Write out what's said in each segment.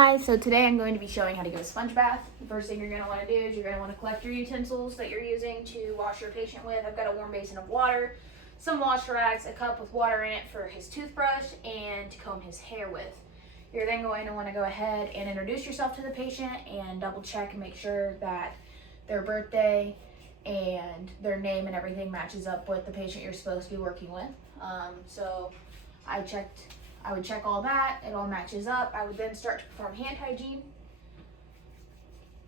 Hi, so today I'm going to be showing how to give a sponge bath. The first thing you're going to want to do is you're going to want to collect your utensils that you're using to wash your patient with. I've got a warm basin of water, some wash rags, a cup with water in it for his toothbrush, and to comb his hair with. You're then going to want to go ahead and introduce yourself to the patient and double check and make sure that their birthday and their name and everything matches up with the patient you're supposed to be working with. So I would check all that, it all matches up. I would then start to perform hand hygiene.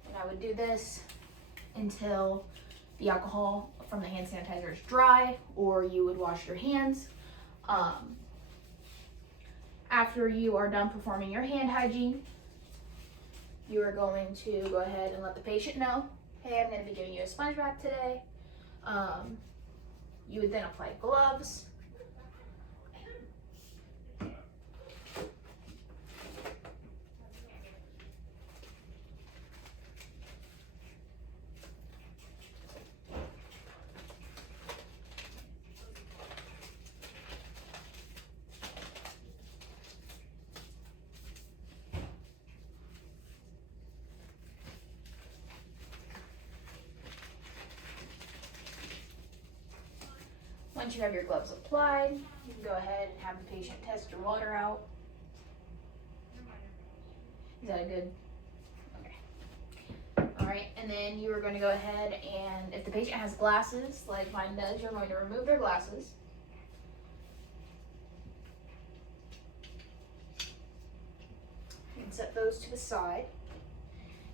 And I would do this until the alcohol from the hand sanitizer is dry, or you would wash your hands. After you are done performing your hand hygiene, you are going to go ahead and let the patient know, hey, I'm going to be giving you a sponge bath today. You would then apply gloves. Once you have your gloves applied, you can go ahead and have the patient test your water out. Is that a good? Okay. All right, and then you are going to go ahead and if the patient has glasses, like mine does, you're going to remove their glasses. And set those to the side.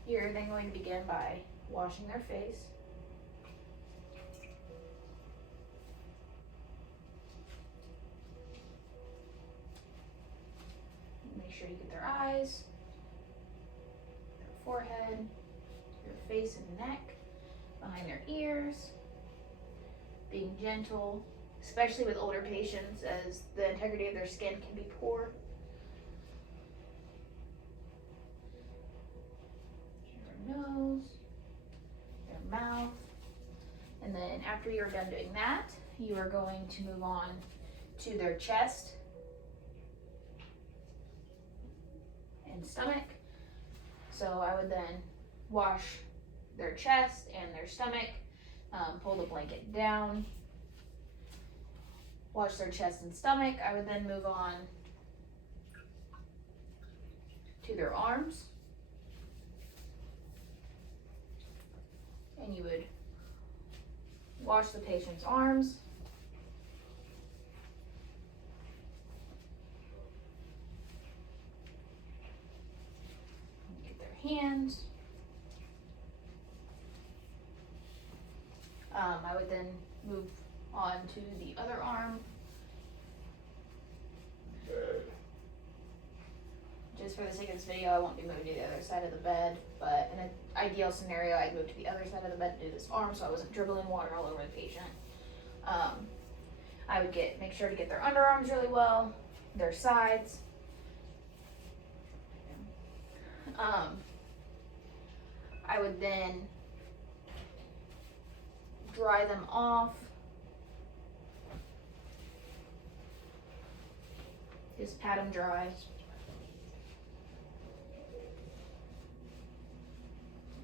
You're then going to begin by washing their face. Make sure you get their eyes, their forehead, their face and neck, behind their ears, being gentle, especially with older patients as the integrity of their skin can be poor. Their nose, their mouth, and then after you're done doing that, you are going to move on to their chest and stomach. So I would then wash their chest and their stomach, pull the blanket down, wash their chest and stomach. I would then move on to their arms, and you would wash the patient's arms, get their hands. I would then move on to the other arm. Just for the sake of this video, I won't be moving to the other side of the bed, but in an ideal scenario, I'd move to the other side of the bed to do this arm so I wasn't dribbling water all over the patient. I would make sure to get their underarms really well, their sides. I would then dry them off. Just pat them dry.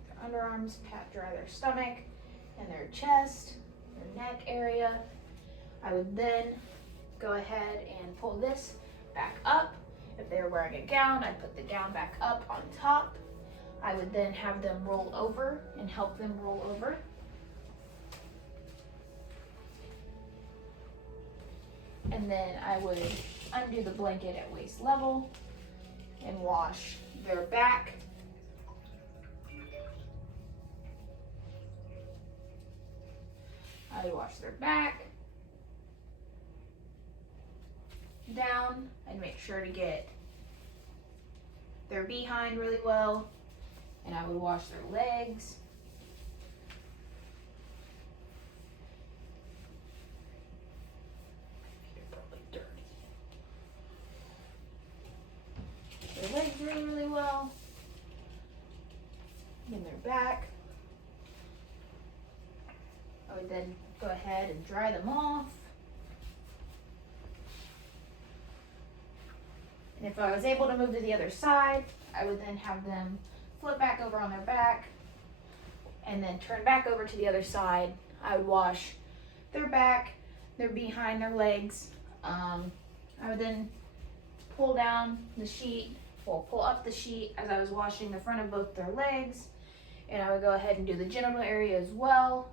Their underarms, pat dry their stomach and their chest, their neck area. I would then go ahead and pull this back up. If they were wearing a gown, I'd put the gown back up on top. I would then have them roll over and help them roll over. And then I would undo the blanket at waist level and wash their back. I would wash their back, down, and make sure to get their behind really well. And I would wash their legs. Their legs really well. And their back. I would then go ahead and dry them off. And if I was able to move to the other side, I would then have them flip back over on their back and then turn back over to the other side. I would wash their back, their behind, their legs. I would then pull down the sheet, well, pull up the sheet as I was washing the front of both their legs, and I would go ahead and do the genital area as well.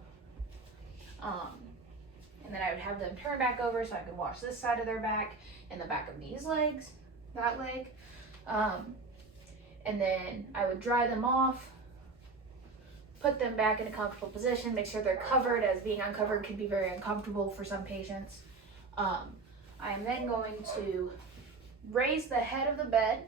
And then I would have them turn back over so I could wash this side of their back and the back of these legs, that leg. And then I would dry them off, put them back in a comfortable position, make sure they're covered, as being uncovered can be very uncomfortable for some patients. I am then going to raise the head of the bed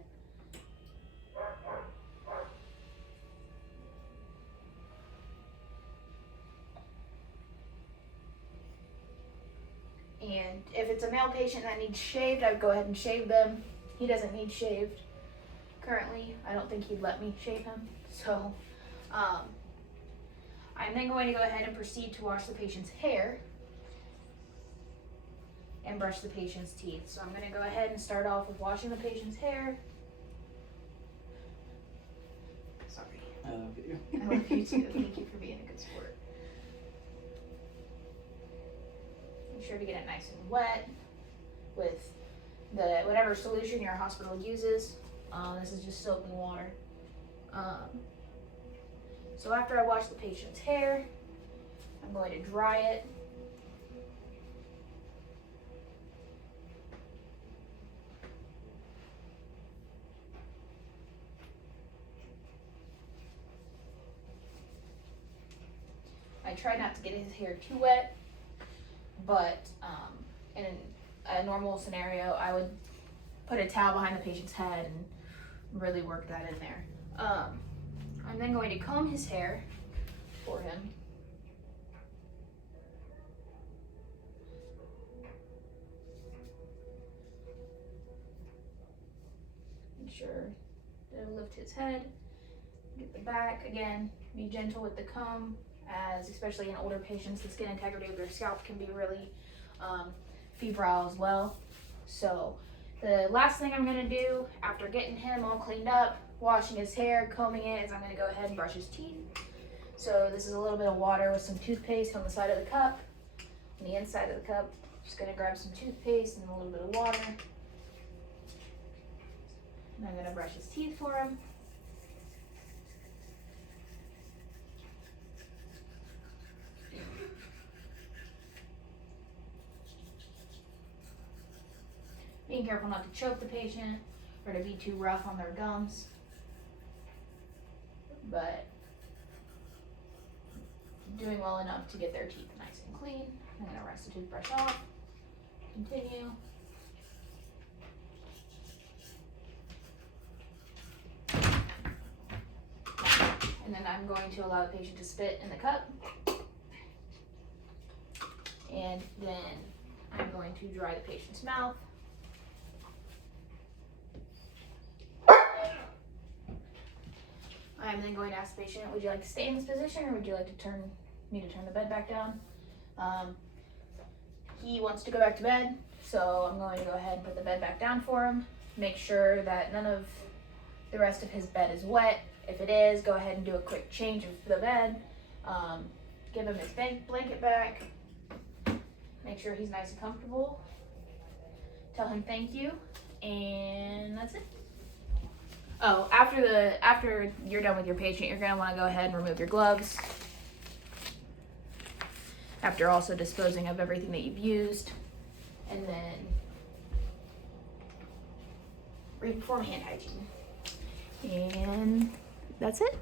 and if it's a male patient that needs shaved, I would go ahead and shave them. He doesn't need shaved currently. I don't think he'd let me shave him. So I'm then going to go ahead and proceed to wash the patient's hair and brush the patient's teeth. So I'm going to go ahead and start off with washing the patient's hair. Sorry. I love you. I love you too. Thank you for being a good sport. Make sure to get it nice and wet with the whatever solution your hospital uses. This is just soap and water. So after I wash the patient's hair, I'm going to dry it. I try not to get his hair too wet, but in a normal scenario, I would put a towel behind the patient's head and really work that in there. I'm then going to comb his hair for him. Make sure to lift his head, get the back. Again, be gentle with the comb, as especially in older patients, the skin integrity of their scalp can be really febrile as well. So the last thing I'm gonna do after getting him all cleaned up, washing his hair, combing it, is I'm gonna go ahead and brush his teeth. So this is a little bit of water with some toothpaste on the side of the cup. On the inside of the cup, just gonna grab some toothpaste and a little bit of water. And I'm gonna brush his teeth for him. Being careful not to choke the patient or to be too rough on their gums. But doing well enough to get their teeth nice and clean. I'm going to rinse the toothbrush off. Continue. And then I'm going to allow the patient to spit in the cup. And then I'm going to dry the patient's mouth. I'm then going to ask the patient, would you like to stay in this position, or would you like to turn the bed back down? He wants to go back to bed, so I'm going to go ahead and put the bed back down for him. Make sure that none of the rest of his bed is wet. If it is, go ahead and do a quick change of the bed. Give him his blanket back. Make sure he's nice and comfortable. Tell him thank you, and that's it. Oh, after you're done with your patient, you're going to want to go ahead and remove your gloves. After also disposing of everything that you've used. And then perform hand hygiene. And that's it.